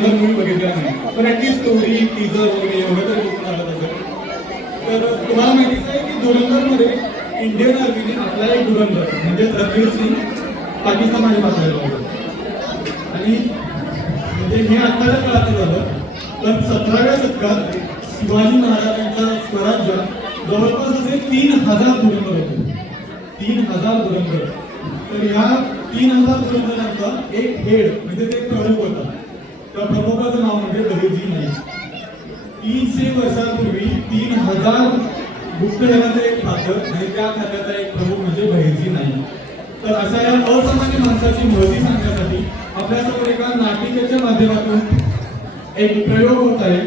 धुरंधर movie बघितला नाही, पण ॲटलीस्ट स्टोरी टीजर वगैरे एवढं तरी बघून आलं असेल. तर तुम्हाला माहितीच आहे की धुरंधरमध्ये इंडियन आर्मीने आपला एक धुरंधर म्हणजे रणवीर सिंग पाकिस्तानमध्ये पाठवलेला होता. आणि म्हणजे हे आत्ताच्या काळात झालं, पण 17व्या शतकात शिवाजी महाराजांच्या स्वराज्यात जवळपास असे 3000 धुरंधर होते. 3000 धुरंधर. तर ह्या 3000 धुरंधरांचा एक हेड म्हणजे ते प्रमुख होता. त्या प्रमुखाचं नाव म्हणजे बहिर्जी नाईक. 300 वर्षांपूर्वी 3000 गुप्तहेराचं एक खातं आणि त्या खात्याचा एक प्रमुख म्हणजे बहिर्जी नाईक. तर अशा या असामान्य माणसाची महती सांगण्यासाठी आपल्यासमोर एका नाटिकेच्या माध्यमातून एक प्रयोग होत आहे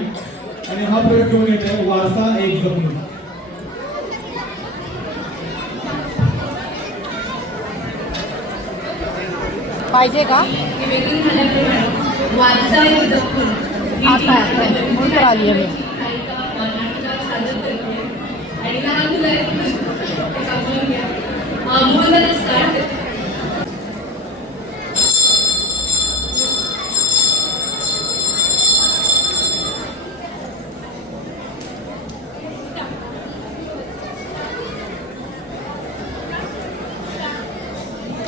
आणि हा प्रयोग घेऊन येत आहे वारसा एक जपणूक. पाहिजे का वारसा एक जपणूक आता म्हणून आली आहे मी. आणि लहान मुलं आहेत बोलत असतात.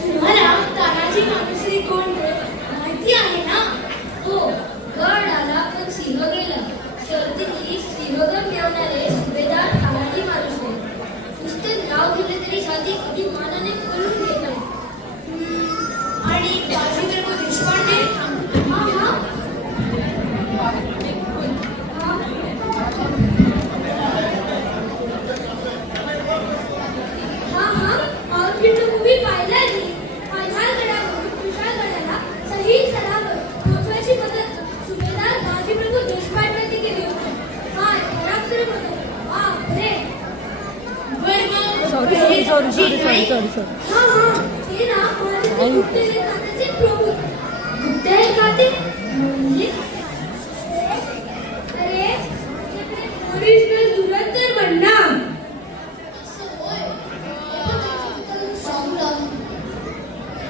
तुम्हाला तानाजी मालुसरे कोण माहिती आहे ना? हो, गड आला पण सिंह गेला. शर्तीतली सिंहगड मिळवणारे सुभेदार तानाजी मालुसरे. नुसते नाव घेतले तरी साधी अभिमानाने बोलून घेतात. आणि बाजीप्रभू देशपांडे हा हा मूवी पाहिलाय मी. पालघरगडावरून तुषारगडाला सही सलावर पोहोचवायची मदत सुभेदार बाजीप्रभू देशपांडेंनी केली होती. काय पराक्रम होतो. बापरे. सॉरी हा हे ना माझे गुप्तहेर खात्याचे प्रमुख. गुप्तहेर खाते म्हणजे अरे ओरिजिनल धुरंधर बनणार.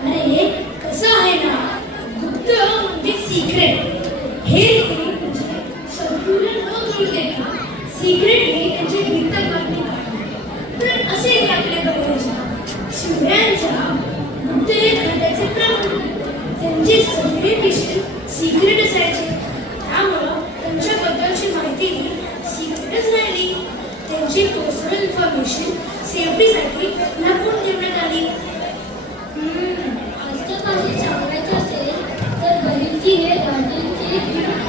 अरे कसं आहे ना, गुप्त म्हणजे सिक्रेट. हे म्हणजे शत्रूला न कळू देता सिक्रेट हे त्यांचे हित करणे. तर असे आपले बरोबर शिवरायांच्या गुप्तहेर खात्याचे प्रमुख. त्यांचे सगळे विषय सिक्रेट असायचे, त्यामुळं त्यांच्याबद्दलची माहिती सिक्रेटच राहिली. त्यांची पर्सनल इन्फॉर्मेशन सेफ्टीसाठी लपवून ठेवण्यात आली. आजकाल काही सांगायचं असेल तर बहिर्जी हे राजांचे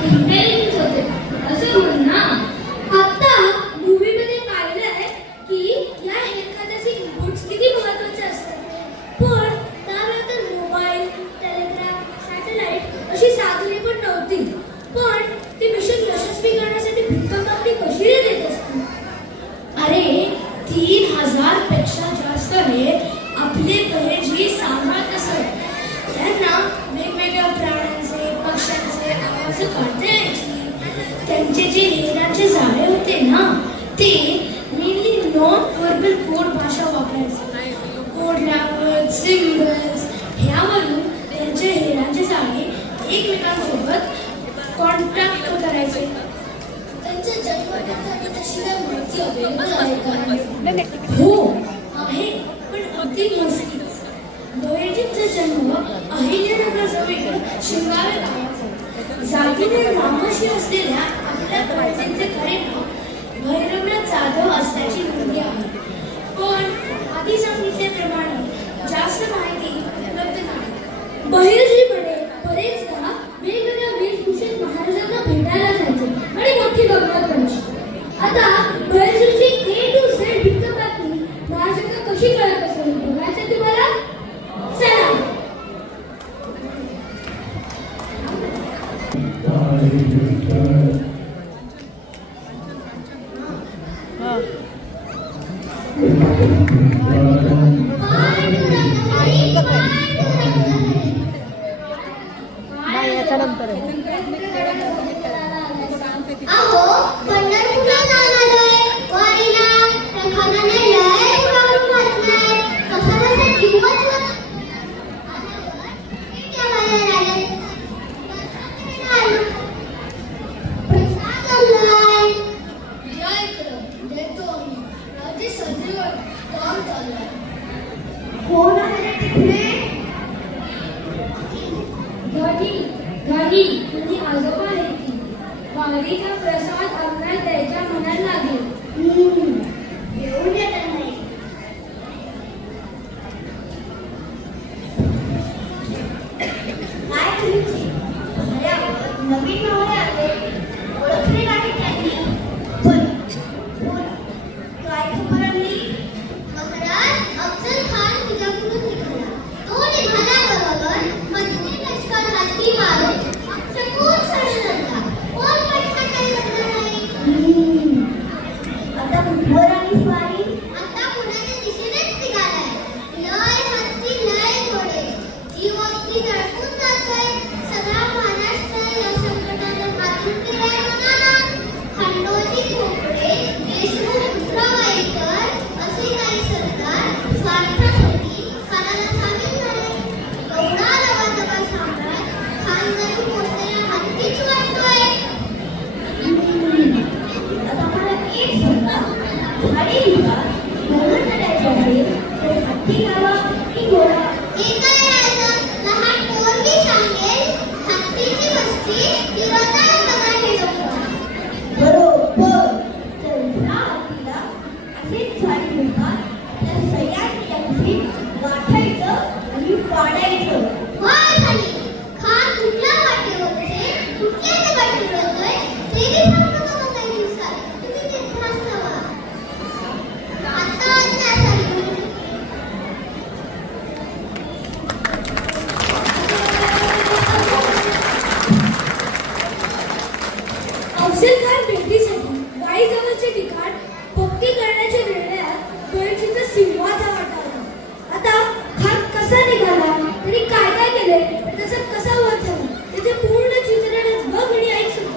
इंटेलिजन्स होते असं म्हण ना. आता मूवी मध्ये पाहिलंय की या हेरखात्याचे इनपुट्स किती महत्वाचे असतात. पण त्यावेळेला तर मोबाईल, टेलिग्राफ, सॅटेलाइट अशी साधने पण नव्हती. पण ते मिशन यशस्वी करण्यासाठी भिक्कामागणी कशी देत असतील. अरे 3000 पेक्षा जास्त हे आपले बहिर्जी सांभाळत असत. त्यांना वेगवेगळ्या प्राण्यांचे, पक्ष्यांचे आवाज काढता यायचे. त्यांचे जे हेरांचे जाळे होते ना, ते मेनली नॉन व्हर्बल कोड भाषा वापरायचे. कोड लँग्वेज, सिम्बल्स ह्यावरून त्यांचे हेरांचे जाळे एकमेकांसोबत कॉन्टॅक्ट करायचे. त्यांच्या जन्मसाठी तशी काय माहिती अवेलेबल आहे का? हो आहे, पण अगदी मस्तीच. बहिर्जींचा जन्म अहिल्यानगरजवळ शिंगावे गावात. जातीने रामशी असलेल्या आपल्या बहिर्जींचे खरे नाव भैरवनाथ जाधव असल्याची नोंदी आहे. पण आधी सांगितल्याप्रमाणे जास्त माहिती उपलब्ध नाही. बहिर्जीकडे बरेचदा वेगवेगळ्या वेशभूषेत महाराजांना भेटायला जायचे आणि मोठी गंमत करायची. आता बहिर्जींची A to Z भिक्कामागणी महाराजांना कशी कळत असेल बघायचं तुम्हाला? चला. याच्यानंतर आहे. अहो पंढरपूरला जाऊन आलोय वारीला. त्या खानाने लय उडावून घातलाय. कसा बसा जीवच त्या बाहेर आले. कोण आहे रे तिकडे? गाडी गाडी म्हणजे आजोबा आहे ती. वारीचा प्रसाद अंगात द्यायचा म्हणायला लागेल. घेऊन येत नाही. काय तुमची नवीन नवरे आले, ओळखले नाही त्यांनी. पण बोला, काय खबर आणली? महाराज अफजल खान तिच्याकडून निघाला. तो निघाल्याबरोबर मंत्री लष्कर हत्ती मारून चकून सरसरला. कोण पटकन काही लग्न नाही. आता कुठवर आली स्वारी? आता पुण्याच्या दिशेनेच निघालाय. लय हत्ती लय घोडे. जीव अगदी जळकून जातोय. सगळा महाराष्ट्र या संकटाने हातून गेलाय म्हणाला. खंडोजी खोपडे, देशमुख मुद्रावाईकर असे काही सरदार स्वार्थासाठी खानाला सामील झाले. एवढा रवाजवा सम्राट खान जरी मोठ्या हत्तीच वाटतोय. आता मला एक सांगा, झाडी विभाग म्हणून करायचं आहे तर हत्ती घ्यावा की घोडा? हे काय राहिलं? लहान पोरगी सांगेल हत्तीची वस्ती किंवा बरोबर. तर ह्या हत्तीला असेच झाडी विभाग त्या सह्याद्री अगदी गाठायचं आणि फाडायचं. होय झाली. खान कुठल्या वाटेवर होते, कुठल्या ते वाटेवर होतोय ते बी सांगतो का काही दिवसात? तुम्ही तिथं असावा. आता झाली. अफजल खान भेटीसाठी वाईजवळचे ठिकाण पक्की करण्याच्या निर्णयात गळचीचा सिंहाचा वाटा होता. आता खान कसा निघाला, तरी काय काय केले, त्याचा कसा वध झाला, त्याचे पूर्ण चित्रण बघ आणि ऐक सुद्धा.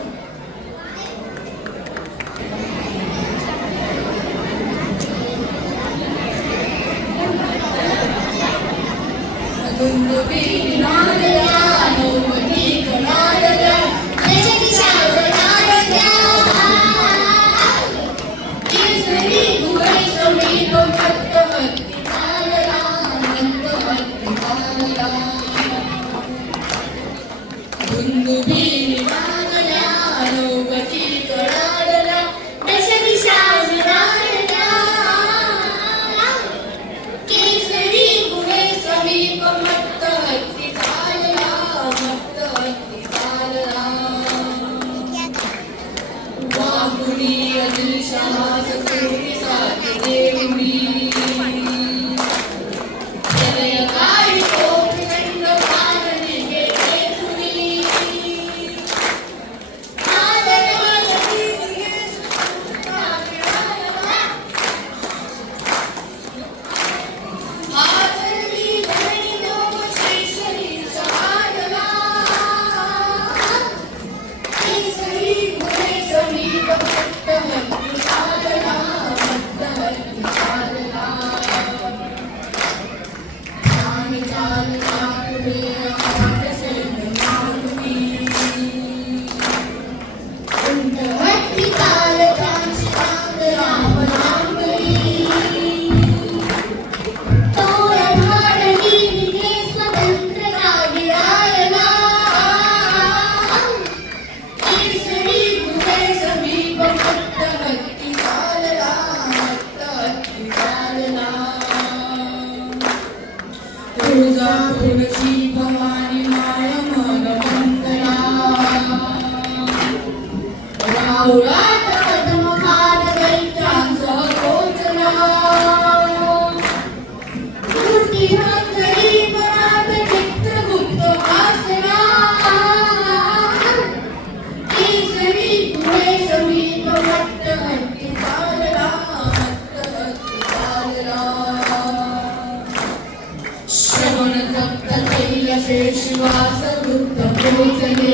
श्वास वृत्त पोचले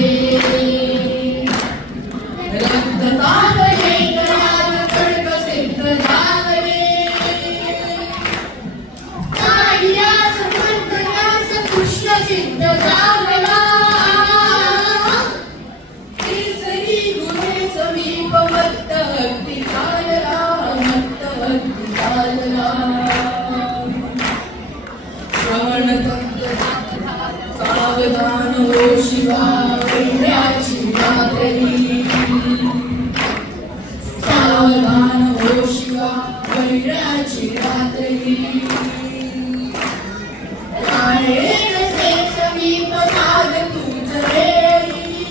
रक्त तापले कराल खडक सिद्ध झाले काढल्यास मंत्रास कृष्ण सिद्ध झाला केसरी गुणे समीप मत्त हत्ती चालला मत्त हत्ती चालला अंधेऱ्याची रात्री आहे कसे समीप साध तुझ वेळी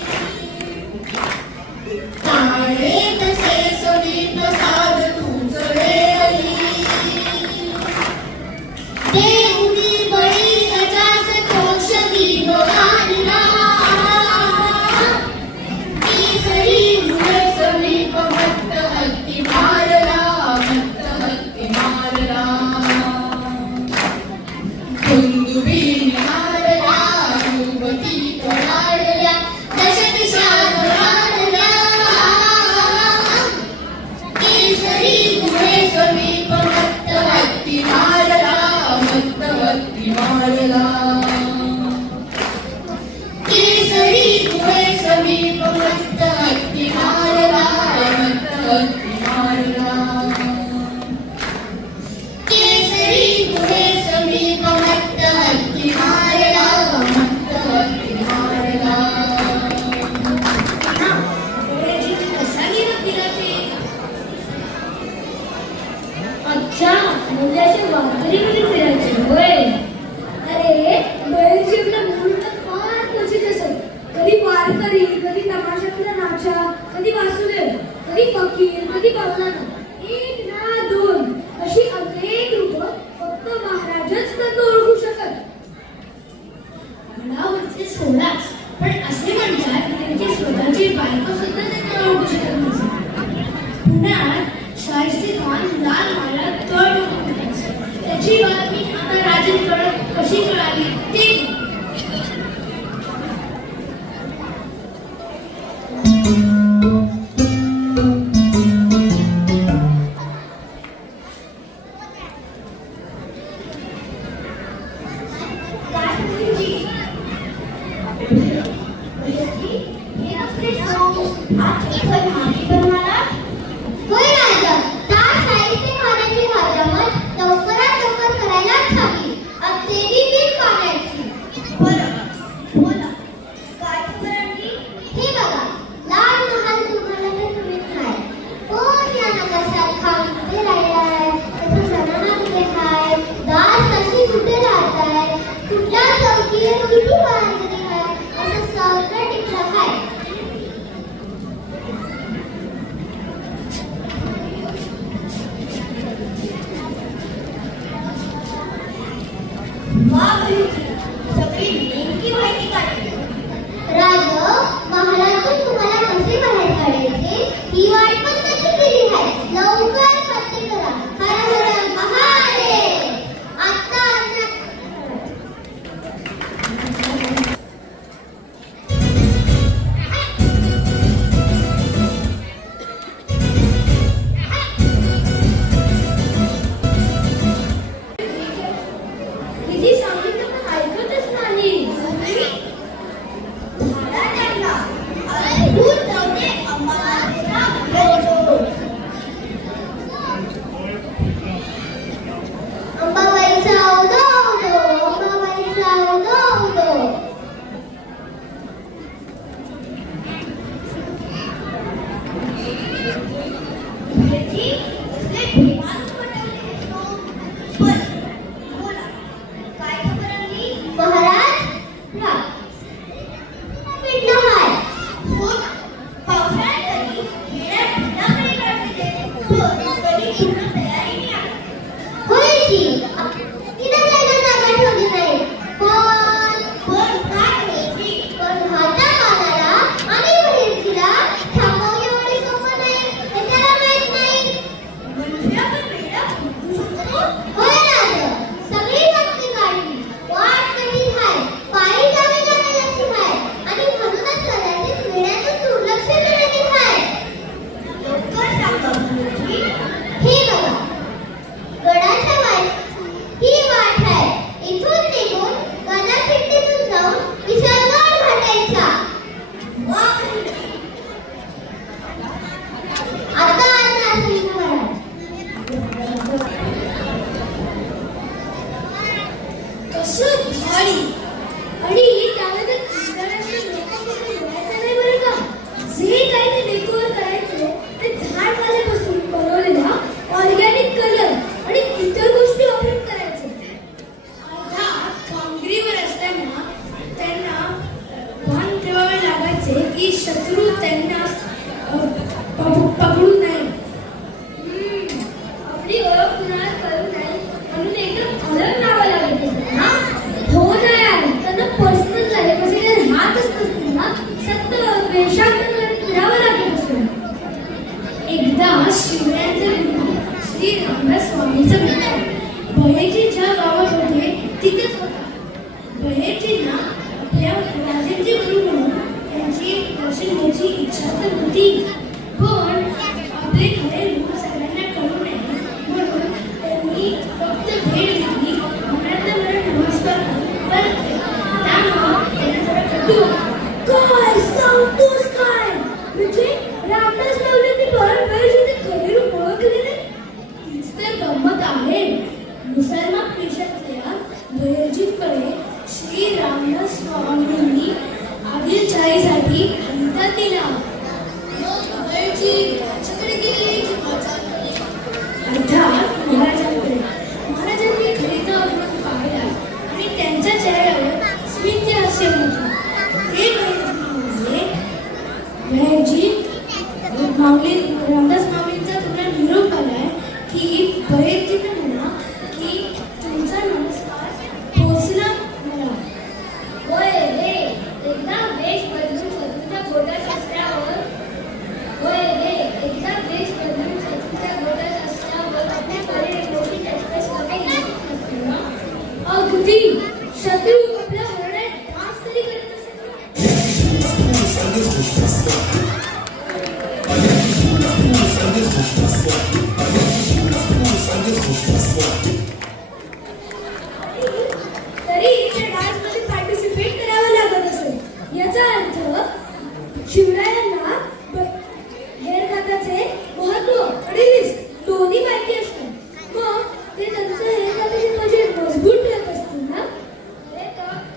आहे कसे समीप साध तुझ वेळी देऊनी बळी अजास दोष दिनवानिला केसरी मुळे समीप भक्त हत्ती मारला कुंदुबी मारला युवती कडाडल्या दश दिशा धडाडल्या केसरी मुळे समीप भक्त हत्ती मारला केसरी मुळे समीप भक्त हत्ती मारला केसरी मुळे समीप भक्त हत्ती मारला अच्छा मुलाच्या वाकरीमध्ये फिरायचे होय. अरे बळीजीवना मूळ तर फार क्वचित असत. कधी वारकरी, कधी तमाशातला नाचा, कधी वासुदेव, कधी फकीर, कधी बवलाना. एक ना दोन अशी अनेक रूप फक्त महाराजच त्यांना ओळखू शकत. अंगावरचे सोडाच पण असे म्हणतात की त्यांची स्वतःची बायको सुद्धा त्यांना ओळखू शकत नसे. पुण्यात शाहीचे खान लाल माला तळ त्याची बातमी आता राजेंकडे कशी कळाली ते होय राजा, त्या साहित्य खाण्याची हजामत लवकरात लवकर करायलाच हवी. अगदी बिन पाण्याची. बोला काय खबरांनी? हे बघा, लाल महाल तुम्हाला हे तुम्हीच नाही. कोण या नकाशात खाऊन कुठे राहिलाय, त्याचं जनाना कुठे आहे, दास कशी कुठे राहताय, कुठल्या चौकीवर किती वारकरी आहे, असं सगळं टिकलं आहे. सगळी नेमकी माहिती काढली. राज, महालातून तुम्हाला कसे बाहेर काढायचे ही वाट पण नक्की केली आहे. लवकर पत्ते करा. हर हर महादेव. आता किती सांगितलं पण ऐकतच नाही. अंबाबाईचा उदो उदो, अंबाबाईचा उदो उदो. महाराज पिठलं हाय. होय की तिला जायला जागा ठेवली नाही. पण हाता मारायला आणि बहिर्जीला थांबवणे एवढे सोपं नाही हे त्याला माहित नाही. होय राज, सगळी भक्ती काढली. वाट कठीण आहे, पायी जावे लागेल अशी आहे आणि म्हणूनच कदाचित वेळाचं दुर्लक्ष झालेली आहे. हे बघा, गडाच्या वाट ही वाट आहे. इथून निघून गडापिंडीतून जाऊन विशाळगड घाटायचा. आता असेल महाराज. कसं भारी आणि त्यामध्ये इंटरनॅशनल लोकांमध्ये बोलायचं नाही बरं का. जे काही ते डेकोर करायचे ते झाड पाल्यापासून बनवलेला ऑर्गॅनिक कलर मुसलमान पेशवातल्या बहिर्जीकडे श्री रामदास स्वामींनी आदिलशाहीसाठी अंतर दिला. मग बहिर्जी त्यांच्याकडे गेले की महाराजांकडे? अर्थात महाराजांकडे. महाराजांनी खरेदी अभिमान पाहिला आणि त्यांच्या चेहऱ्यावर स्मित हास्य होते. ते बहिर्जी माऊली रामदास माऊलींचा तुम्हाला निरोप आलाय की बहिर्जींना म्हणा की तुमचा नमस्कार पोचला मला. होय रे, एकदा वेश बदलून शत्रूच्या गोटात असल्यावर आपल्याकडे मोठी एक्सप्रेस मध्ये येत नसते ना. अगदी शत्रू आपल्या हरण्यात डान्स तरी करत असेल ना. तरी त्या डान्स मध्ये पार्टिसिपेट करावं लागत असेल. याचा अर्थ शिवरायांना हेरकाताचे महत्व आणि रिस्क दोन्ही माहिती असतात. मग ते त्यांचं हेरकाताचे बजेट मजबूत ठेवत असतील ना.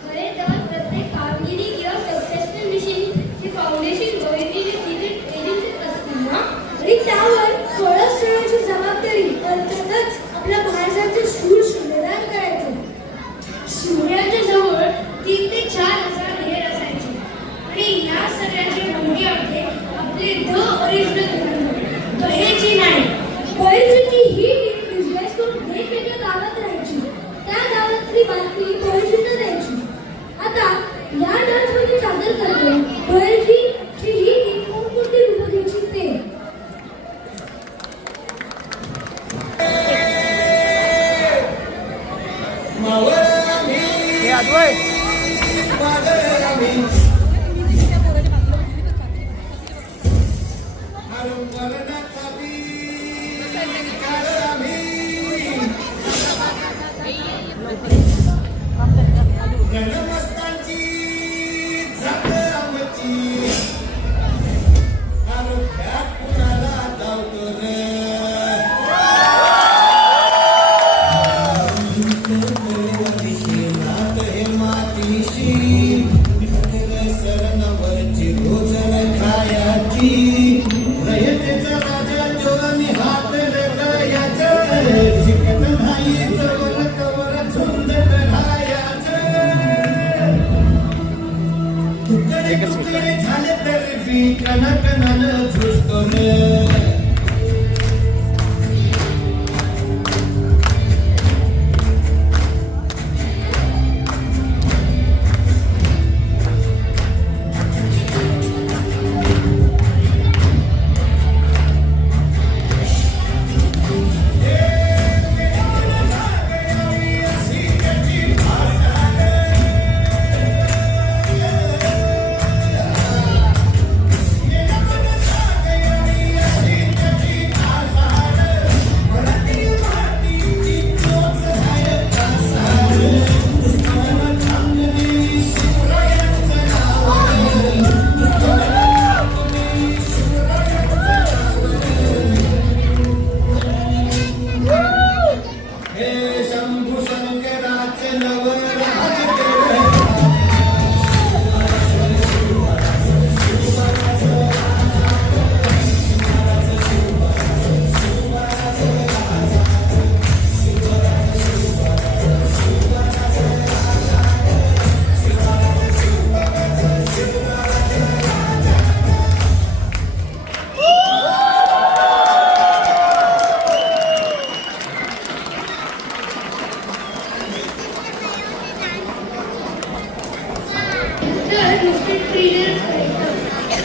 खरे तर प्रत्येक कामगिरी किंवा सक्सेसफुल मिशन ची फाउंडेशन बहिर्जीने ट्रेनिंग असतील ना. आणि त्यावर कळस ठेवण्याची जबाबदारी अर्थातच आपल्या महाराजांचे शूर शिवराय करायचे. शिवरायांच्या जवळ 3 ते 4 हजार हेर असायचे आणि या सगळ्याचे मोठी अर्थे आपले द ओरिजिनल बहिर्जी नाही. बहिर्जीची ही टीम बिझनेस करून वेगवेगळ्या गावात राहायची. त्या गावातली बातमी बहिर्जींना द्यायची. आता या डान्स मध्ये सादर करतो बहिर्जीची ही टीम कोणकोणती रूपं घ्यायची ते.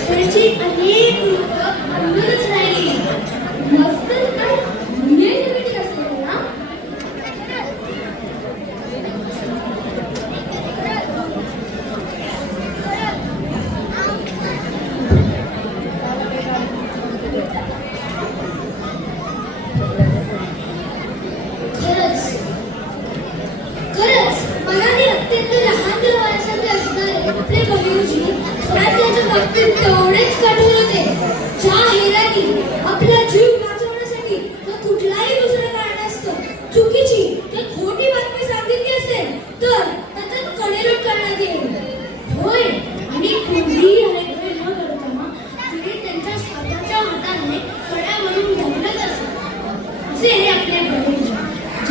त्यांची अनेक रूपं अंगच राहिली. मस्त काय दुनिया असते ना. खरंच मनाने अत्यंत लहान वयासारखे असणारे आपले बहिर्जी स्वराज्याच्या बाबतीत तेवढेच कठोर होते. ज्या हेरांनी आपला जीव वाचवण्यासाठी कुठलाही दुसऱ्या कारणास्तव चुकीची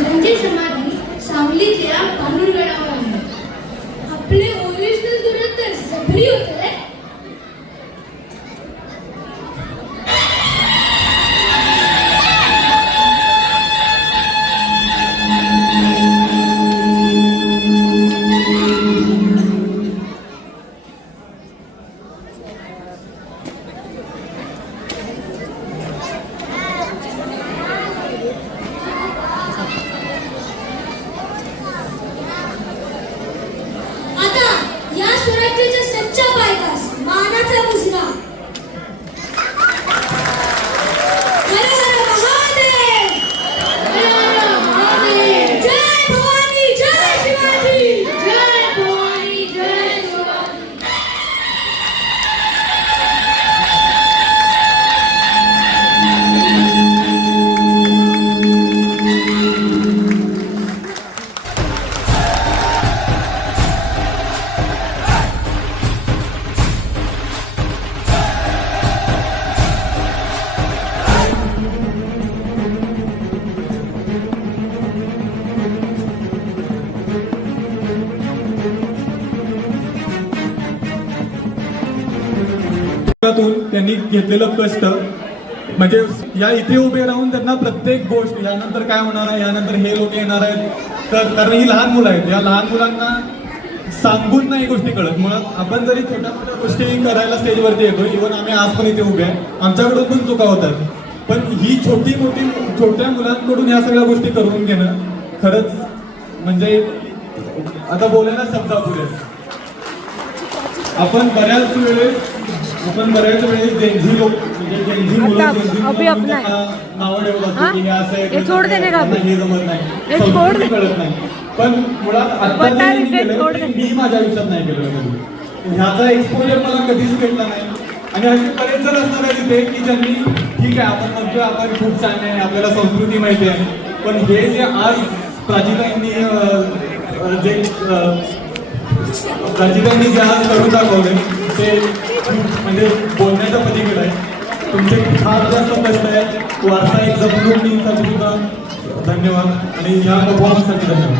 ज्यांची समाधी सांगलीतल्या पांडुरगडावर आहे. आपले ओरिजिनल दुरंतर सबरी होते रे. आता या स्वराज्याच्या सच्चा पायदास मानाचा मुजरा. हर हर महादेव. हर हर महादेव. जय भवानी जय शिवाजी. जय भवानी जय शिवाजी. त्यांनी घेतलेलं कष्ट म्हणजे या इथे उभे राहून त्यांना प्रत्येक गोष्ट यानंतर काय होणार आहे, यानंतर हे लोक येणार आहेत, तर कारण ही लहान मुलं आहेत. या लहान मुलांना सांगून नाही गोष्टी कळत. मग आपण जरी छोट्या मोठ्या गोष्टी करायला स्टेजवरती येतो, इव्हन आम्ही आज पण इथे उभे आहे, आमच्याकडून पण चुका होतात, पण ही छोट्या मुलांकडून या सगळ्या गोष्टी करून घेणं खरंच म्हणजे आता बोलायला शब्द अपुरे. आपण बऱ्याच वेळेस जेनझी लोक म्हणजे जेनझी मुलं नावं ठेवतात की हे असं आहे, हे जमत नाही, संस्कृती कळत नाही. पण मुळात आता मी माझ्या आयुष्यात नाही केलं कधी. ह्याचा एक्सपोजर मला कधीच भेटला नाही. आणि असे बरेच जण असणार आहे तिथे की ज्यांनी ठीक आहे आपण म्हणतोय आपण खूप छान आहे, आपल्याला संस्कृती माहिती आहे, पण हे जे आज प्राचीनांनी जे आज करून दाखवले ते म्हणजे बोलण्याच्या पलीकडे आहे. तुमचे फार जास्त कष्ट आहे. वारसा एक जपून ठेवण्यासाठी सुद्धा धन्यवाद आणि या परफॉर्मन्ससाठी धन्यवाद.